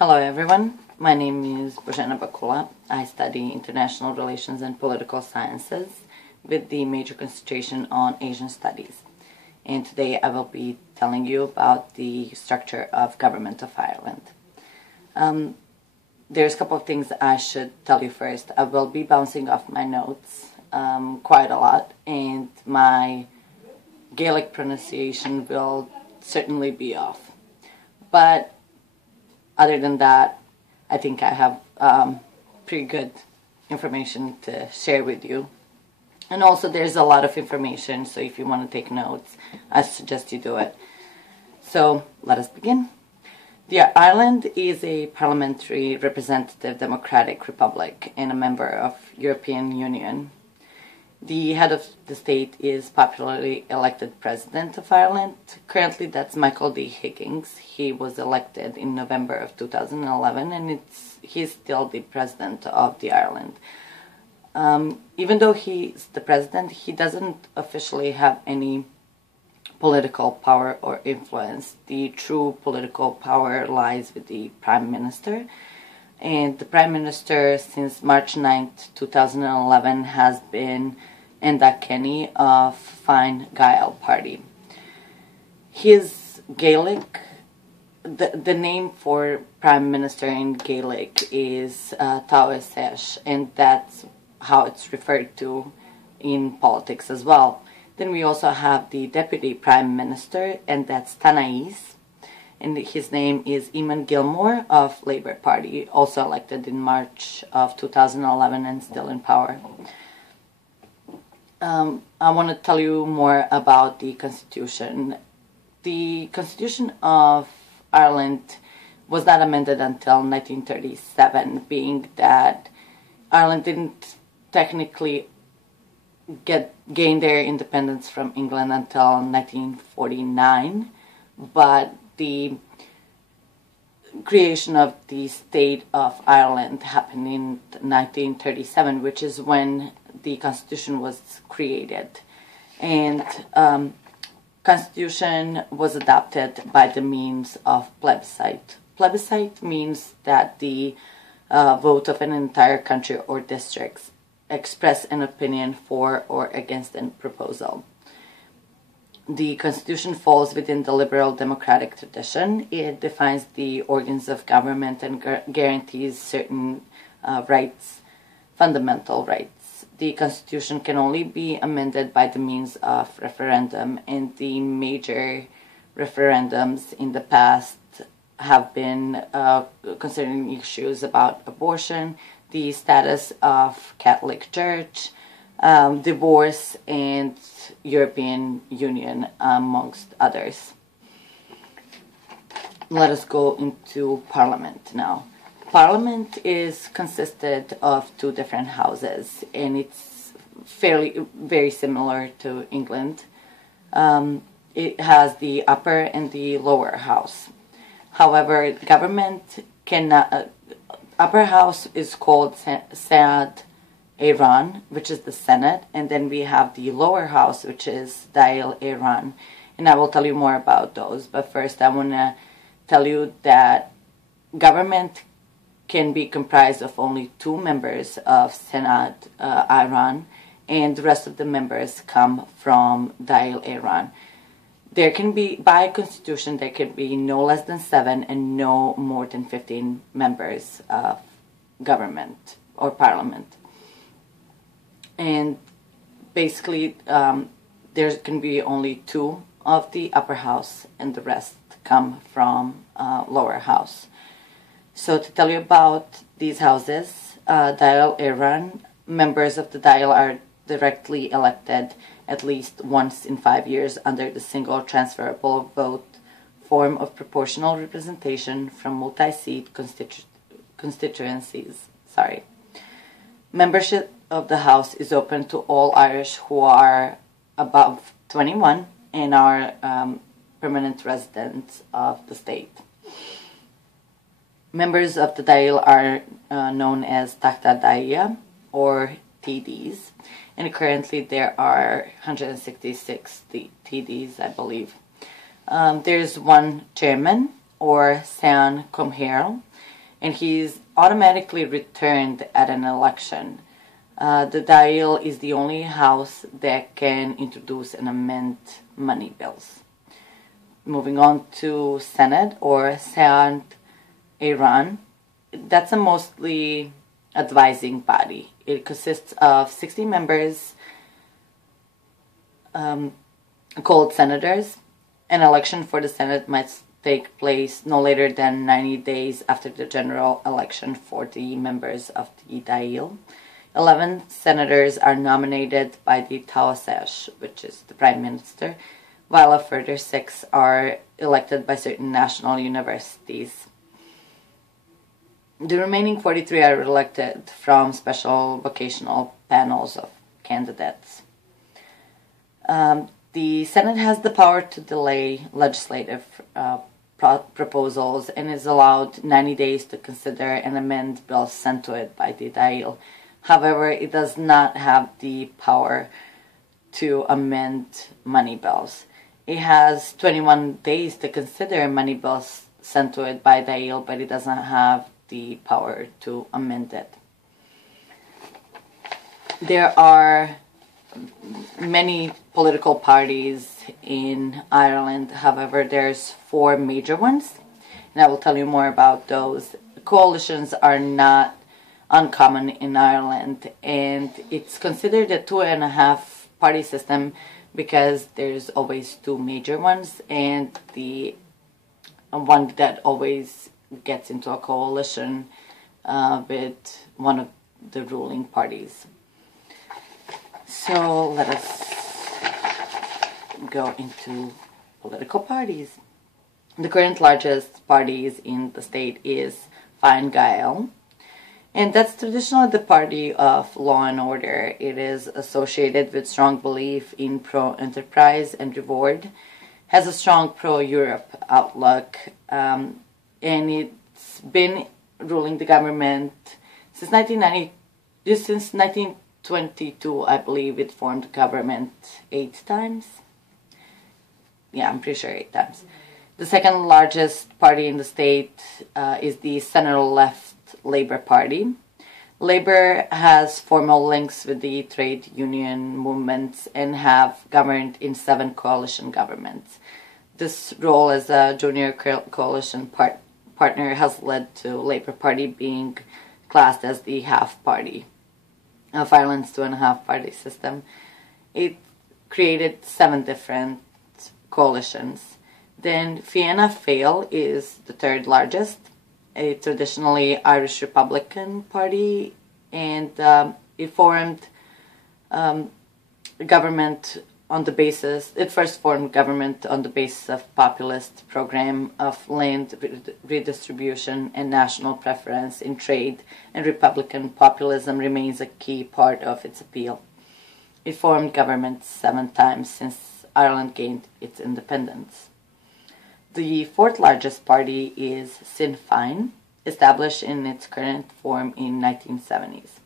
Hello everyone, my name is Božena Bakula. I study International Relations and Political Sciences with the major concentration on Asian Studies. And today I will be telling you about the structure of Government of Ireland. There's a couple of things I should tell you first. I will be bouncing off my notes quite a lot, and my Gaelic pronunciation will certainly be off. But other than that, I think I have pretty good information to share with you. And also there's a lot of information, so if you want to take notes, I suggest you do it. So let us begin. Ireland is a parliamentary representative democratic republic and a member of European Union. The head of the state is popularly elected President of Ireland. Currently that's Michael D. Higgins. He was elected in November of 2011 and he's still the President of the Ireland. Even though he's the President, he doesn't officially have any political power or influence. The true political power lies with the Prime Minister. And the Prime Minister since March 9th, 2011 has been Enda Kenny of Fine Gael Party. His Gaelic, the name for Prime Minister in Gaelic is Taoiseach Sesh, and that's how it's referred to in politics as well. Then we also have the Deputy Prime Minister, and that's Tanais. And his name is Eamon Gilmore of Labour Party, also elected in March of 2011 and still in power. I want to tell you more about the Constitution. The Constitution of Ireland was not amended until 1937, being that Ireland didn't technically gain their independence from England until 1949, but the creation of the State of Ireland happened in 1937, which is when the Constitution was created. And Constitution was adopted by the means of plebiscite. Plebiscite means that the vote of an entire country or districts express an opinion for or against a proposal. The Constitution falls within the liberal democratic tradition. It defines the organs of government and guarantees certain rights, fundamental rights. The Constitution can only be amended by the means of referendum, and the major referendums in the past have been concerning issues about abortion, the status of Catholic Church, divorce, and European Union, amongst others. Let us go into Parliament now. Parliament is consisted of two different houses, and it's very similar to England. It has the upper and the lower house. However, government cannot. Upper house is called Sead Éireann, which is the Senate, and then we have the lower house, which is Dáil Éireann, and I will tell you more about those. But first, I want to tell you that government can be comprised of only 2 members of Sead Éireann, and the rest of the members come from Dáil Éireann. There can be, by constitution, there can be no less than 7 and no more than 15 members of government or parliament. And basically, there can be only 2 of the upper house, and the rest come from lower house. So to tell you about these houses, Dáil Éireann, members of the Dáil are directly elected at least once in 5 years under the single transferable vote form of proportional representation from multi-seat constituencies. Membership of the House is open to all Irish who are above 21 and are permanent residents of the state. Members of the Dáil are known as Taoiseach Daithí or TDs, and currently there are 166 TDs, I believe. There's one chairman, or Sean Comhairle, and he is automatically returned at an election. The Dáil is the only house that can introduce and amend money bills. Moving on to Senate or Seat Iran, that's a mostly advising body. It consists of 60 members called senators. An election for the Senate might take place no later than 90 days after the general election for the members of the Dáil. 11 senators are nominated by the Taoiseach, which is the Prime Minister, while a further 6 are elected by certain national universities. The remaining 43 are elected from special vocational panels of candidates. The Senate has the power to delay legislative proposals and is allowed 90 days to consider and amend bills sent to it by the Dáil. However, it does not have the power to amend money bills. It has 21 days to consider money bills sent to it by Dáil, but it doesn't have the power to amend it. There are many political parties in Ireland. However, there's 4 major ones, and I will tell you more about those. Coalitions are not uncommon in Ireland, and it's considered a 2.5 party system because there's always 2 major ones, and the one that always gets into a coalition with one of the ruling parties. So let us go into political parties. The current largest parties in the state is Fine Gael, and that's traditionally the party of law and order. It is associated with strong belief in pro-enterprise and reward, has a strong pro-Europe outlook, and it's been ruling the government since 1922, I believe. It formed government 8 times. Yeah, I'm pretty sure 8 times. The second largest party in the state is the center-left Labour Party. Labour has formal links with the trade union movements and have governed in 7 coalition governments. This role as a junior coalition partner has led to Labour Party being classed as the half party of Ireland's 2.5 party system. It created 7 different coalitions. Then Fianna Fáil is the 3rd largest, a traditionally Irish Republican party, and it formed government on the basis, it first formed government on the basis of populist program of land redistribution and national preference in trade, and Republican populism remains a key part of its appeal. It formed government 7 times since Ireland gained its independence. The 4th largest party is Sinn Féin, established in its current form in 1970s.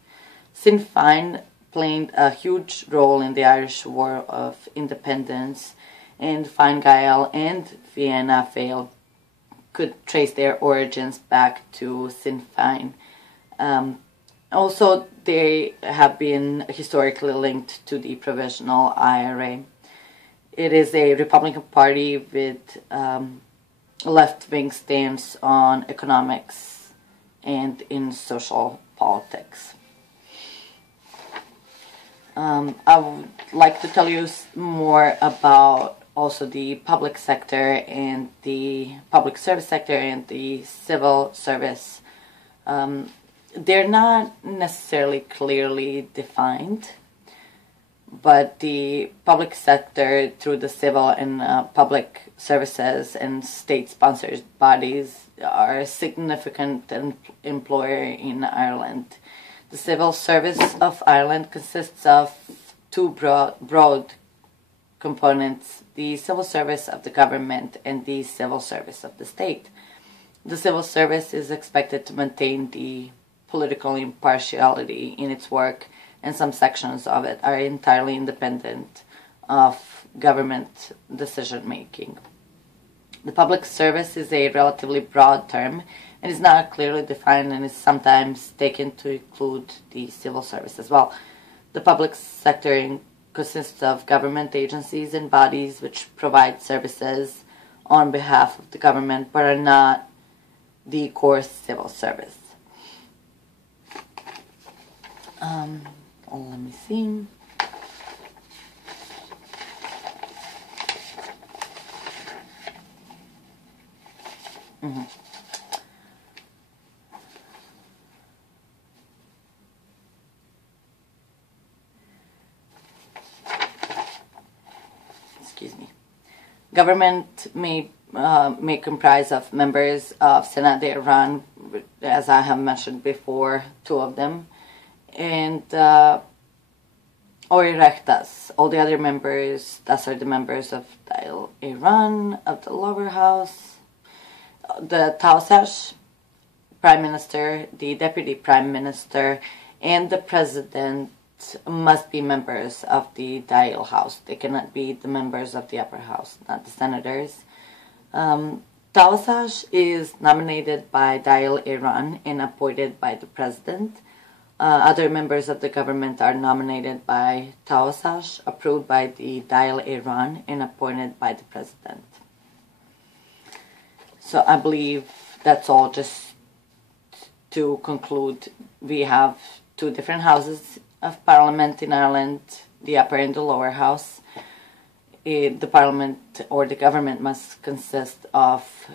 Sinn Féin played a huge role in the Irish War of Independence, and Fine Gael and Fianna Fáil could trace their origins back to Sinn Féin. Also, they have been historically linked to the Provisional IRA. It is a Republican Party with left-wing stance on economics and in social politics. I would like to tell you more about also the public sector and the public service sector and the civil service. They're not necessarily clearly defined, but the public sector through the civil and public services and state-sponsored bodies are a significant employer in Ireland. The civil service of Ireland consists of 2 broad components: the civil service of the government and the civil service of the state. The civil service is expected to maintain the political impartiality in its work, and some sections of it are entirely independent of government decision-making. The public service is a relatively broad term and is not clearly defined and is sometimes taken to include the civil service as well. The public sector consists of government agencies and bodies which provide services on behalf of the government but are not the core civil service. Let me see. Excuse me. Government may comprise of members of Senat de Iran, as I have mentioned before, 2 of them, and or erectas. All the other members, thus are the members of Dail Iran, of the lower house, the Taoiseach, Prime Minister, the Deputy Prime Minister, and the President must be members of the Dail House. They cannot be the members of the upper house, not the senators. Taoiseach is nominated by Dail Iran and appointed by the President. Other members of the government are nominated by Taoiseach, approved by the Dail Iran, and appointed by the President. So I believe that's all. Just to conclude, we have 2 different houses of Parliament in Ireland, the upper and the lower house. The Parliament or the government must consist of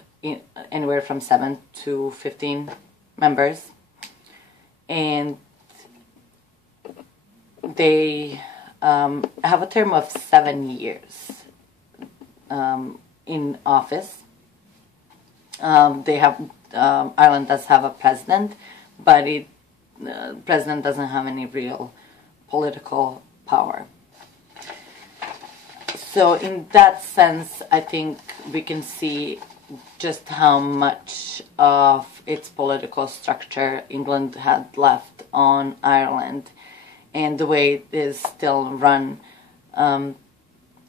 anywhere from 7 to 15 members, and they have a term of 7 years in office. Ireland does have a president, but the president doesn't have any real political power. So in that sense, I think we can see just how much of its political structure England had left on Ireland and the way it is still run. And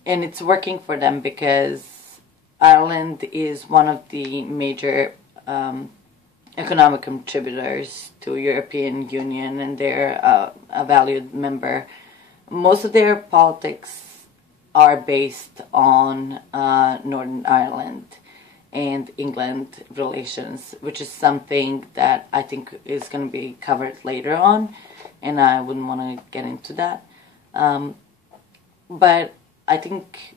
it's working for them because Ireland is one of the major economic contributors to European Union, and they're a valued member. Most of their politics are based on Northern Ireland and England relations, which is something that I think is going to be covered later on, and I wouldn't want to get into that. But I think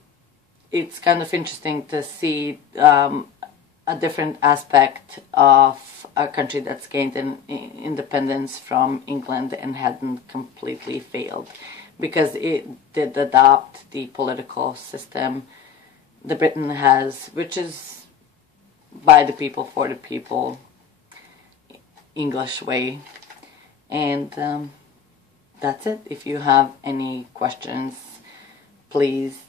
it's kind of interesting to see a different aspect of a country that's gained independence from England and hadn't completely failed, because it did adopt the political system the Britain has, which is by the people, for the people, English way. And that's it. If you have any questions, please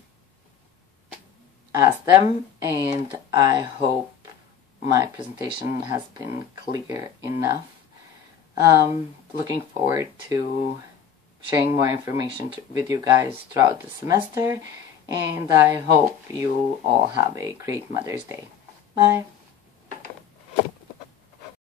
ask them, and I hope my presentation has been clear enough. Looking forward to sharing more information with you guys throughout the semester, and I hope you all have a great Mother's Day. Bye.